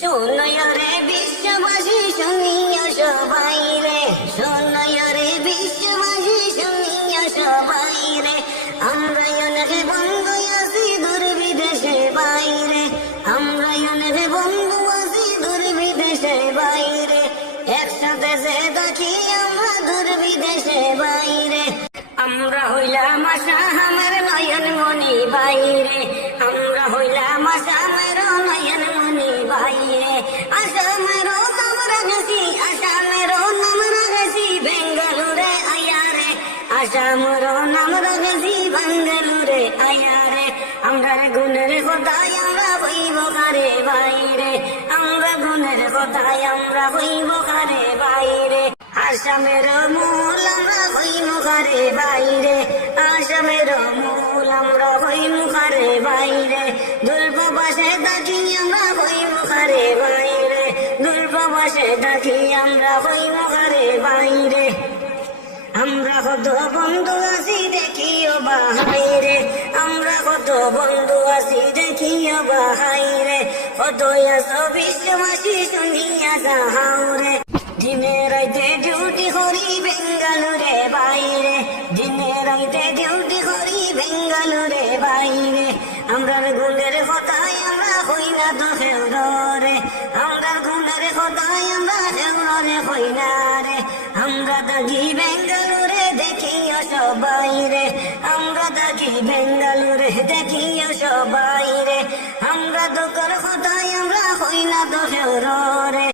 শোনয় রে বিশ্ববাসী শুনিয়া সবাই রে, শোনয় রে বিশ্ববাসী শুনিয়া সবাই রে, আমরা অনেক বন্ধু আছি দূর বিদেশের বাইরে, আমরা অনেক বন্ধু আছি দূর বিদেশের বাইরে, একসাথে যে দেখি আমরা দূর বিদেশের বাইরে। আমরা হইলাম আশা আমার নয়ন মনি বাইরে, আমরা হইলাম আশা আমার নয়ন মনি বাইরে, আসামেরও নাম রাখছি, আসামেরও নাম রাখছি বেঙ্গালুরে আয়ারে, আসামেরও নাম রাখছি বেঙ্গালুরে আয়ারে। আমরা গুণের কথায় আমরা হইব কারে বাইরে, আমরা গুণের কথায় আমরা হইব কারে বাইরে, আসামের মূল আমরা হইব কারে বাইরে, আসামের মূল আমরা হইব কারে বাইরে, দুর্গবাসে দেখি আমরা হইব কারে বাইরে, দুর্গবাসে দেখি আমরা হইব কারে বাইরে। আমরা কত বন্ধু আছি দেখিও বাহাইরে, আমরা কত বন্ধু আছি দেখিও বাহাইরে, কত আছো বিশ্ববাসী শুনিয়া যাহাওরে, দিনে রাইতে ডিউটি করি বেঙ্গালুরে বাইরে, দিনে রাইতে ডিউটি করি বেঙ্গালুরে বাইরে, আমরার গুণের কথায় আমরা হই না তো হেউরে, আমরার গুণের কথায় আমরা হেউরে হই না রে, আমরা থাকি বেঙ্গালুরে দেখিও সবাই রে, আমরা থাকি বেঙ্গালুরে দেখিও সবাই রে, আমরা দুঃখের কথায় আমরা হই না তো হেউরে।